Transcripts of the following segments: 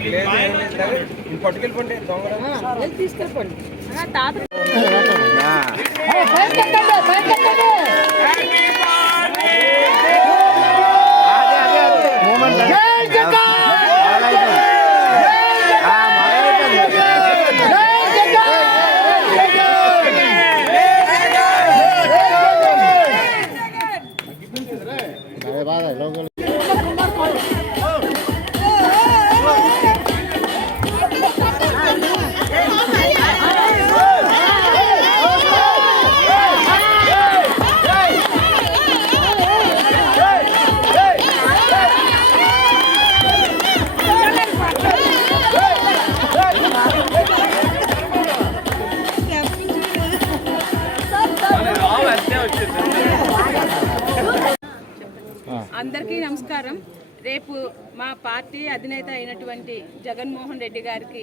లేదు పట్టుకెళ్ళిపోండి దొంగ తీసుకెళ్ళిపోండి అందరికీ నమస్కారం. రేపు మా పార్టీ అధినేత అయినటువంటి జగన్మోహన్ రెడ్డి గారికి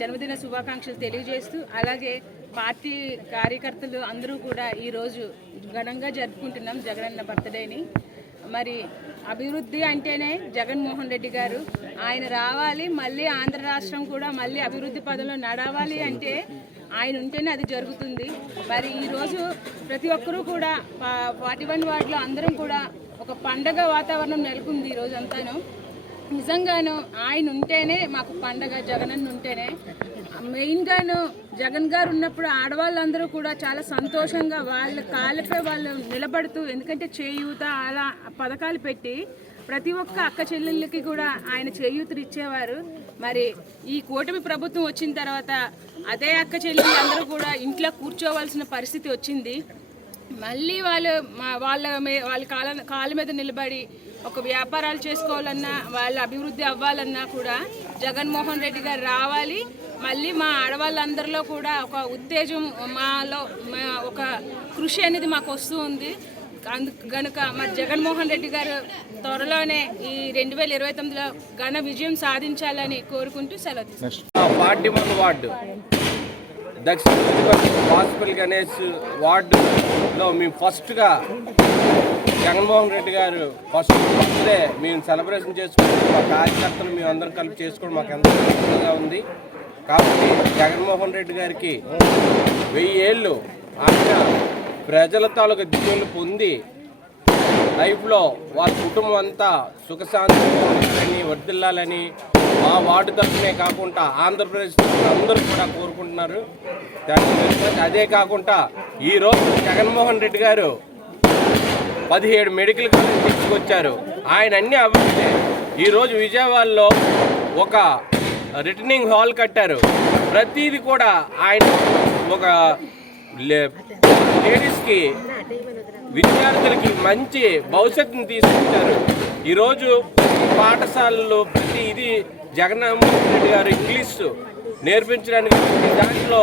జన్మదిన శుభాకాంక్షలు తెలియజేస్తూ అలాగే పార్టీ కార్యకర్తలు అందరూ కూడా ఈరోజు ఘనంగా జరుపుకుంటున్నాం జగనన్న బర్త్డేని. మరి అభివృద్ధి అంటేనే జగన్మోహన్ రెడ్డి గారు. ఆయన రావాలి మళ్ళీ ఆంధ్ర రాష్ట్రం కూడా మళ్ళీ అభివృద్ధి పదంలో నడవాలి అంటే ఆయన ఉంటేనే అది జరుగుతుంది. మరి ఈరోజు ప్రతి ఒక్కరూ కూడా ఫార్టీ వన్ వార్డులో అందరం కూడా ఒక పండగ వాతావరణం నెలకొంది ఈ రోజు అంతాను నిజంగాను ఆయన ఉంటేనే మాకు పండగ జగనన్న ఉంటేనే. మెయిన్గాను జగన్ గారు ఉన్నప్పుడు ఆడవాళ్ళందరూ కూడా చాలా సంతోషంగా వాళ్ళ కాళ్ళపై వాళ్ళు నిలబడుతూ ఎందుకంటే చేయూత అలా పథకాలు పెట్టి ప్రతి ఒక్క అక్క చెల్లెళ్ళకి కూడా ఆయన చేయూతలు ఇచ్చేవారు. మరి ఈ కూటమి ప్రభుత్వం వచ్చిన తర్వాత అదే అక్క చెల్లెళ్ళు అందరూ కూడా ఇంట్లో కూర్చోవలసిన పరిస్థితి వచ్చింది. మళ్ళీ వాళ్ళు వాళ్ళ మీ- వాళ్ళ కాల కాళ్ళ మీద నిలబడి ఒక వ్యాపారాలు చేసుకోవాలన్నా వాళ్ళ అభివృద్ధి అవ్వాలన్నా కూడా జగన్మోహన్ రెడ్డి గారు రావాలి. మళ్ళీ మా ఆడవాళ్ళందరిలో కూడా ఒక ఉత్తేజం మాలో మా- ఒక కృషి అనేది మాకు వస్తూ ఉంది. అందు గనుక మరి జగన్మోహన్ రెడ్డి గారు త్వరలోనే ఈ రెండు వేల ఇరవై తొమ్మిదిలో ఘన విజయం సాధించాలని కోరుకుంటూ సెలవు తీసుకుంటాను. దక్షిణ తిరుపతి హాస్పిటల్ గణేష్ వార్డులో మేము ఫస్ట్గా జగన్మోహన్ రెడ్డి గారు ఫస్ట్ బర్త్డే మేము సెలబ్రేషన్ చేసుకుంటాం మా కార్యకర్తలు మేము అందరం కలిపి చేసుకోవడం మాకు ఎంతో ఉంది. కాబట్టి జగన్మోహన్ రెడ్డి గారికి వెయ్యి ఏళ్ళు ఆయన ప్రజల తాలూకు దిగులు పొంది లైఫ్లో వారి కుటుంబం అంతా సుఖశాంతి వర్దిల్లాలని మా వార్డు తరఫునే కాకుండా ఆంధ్రప్రదేశ్ అందరూ కూడా కోరుకుంటున్నారు. అదే కాకుండా ఈరోజు జగన్మోహన్ రెడ్డి గారు పదిహేడు మెడికల్ కాలేజ్ తీసుకొచ్చారు. ఆయన అన్ని అభివృద్ధి. ఈరోజు విజయవాడలో ఒక రిటర్నింగ్ హాల్ కట్టారు. ప్రతీది కూడా ఆయన ఒక లేడీస్కి విద్యార్థులకి మంచి భవిష్యత్తుని తీసుకొచ్చారు ఈరోజు పాఠశాలలో ప్రతి ఇది జగన్మోహన్ రెడ్డి గారు ఇంగ్లీష్ నేర్పించడానికి దాంట్లో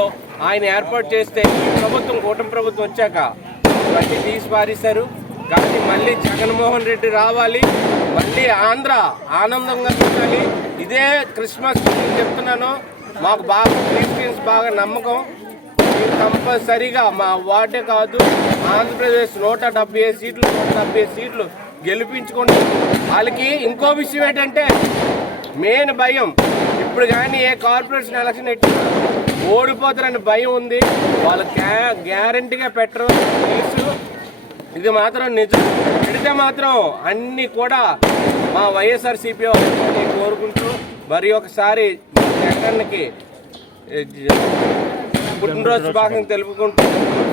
ఆయన ఏర్పాటు చేస్తే ఈ ప్రభుత్వం కూటమి ప్రభుత్వం వచ్చాక ఇవన్నీ తీసి పారేశారు. కాబట్టి మళ్ళీ జగన్మోహన్ రెడ్డి రావాలి మళ్ళీ ఆంధ్ర ఆనందంగా చూడాలి. ఇదే క్రిస్మస్ నేను చెప్తున్నాను. మాకు బాగా క్రిస్టియన్స్ బాగా నమ్మకం. కంపల్సరీగా మా వార్డే కాదు ఆంధ్రప్రదేశ్ నూట డెబ్బై ఐదు సీట్లు నూట డెబ్బై సీట్లు గెలిపించుకోండి వాళ్ళకి ఇంకో విషయం ఏంటంటే మెయిన్ భయం. ఇప్పుడు కానీ ఏ కార్పొరేషన్ ఎలక్షన్ ఎట్టి ఓడిపోతారని భయం ఉంది. వాళ్ళు గ్యా గ్యారంటీగా పెట్టరు. తెలుసు ఇది మాత్రం నిజం. పెడితే మాత్రం అన్నీ కూడా మా వైఎస్ఆర్ కోరుకుంటూ మరి ఒకసారి జగన్కి పుట్టినరోజు శుభాకాంక్షలు తెలుపుకుంటూ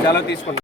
సెలవు తీసుకుంటాం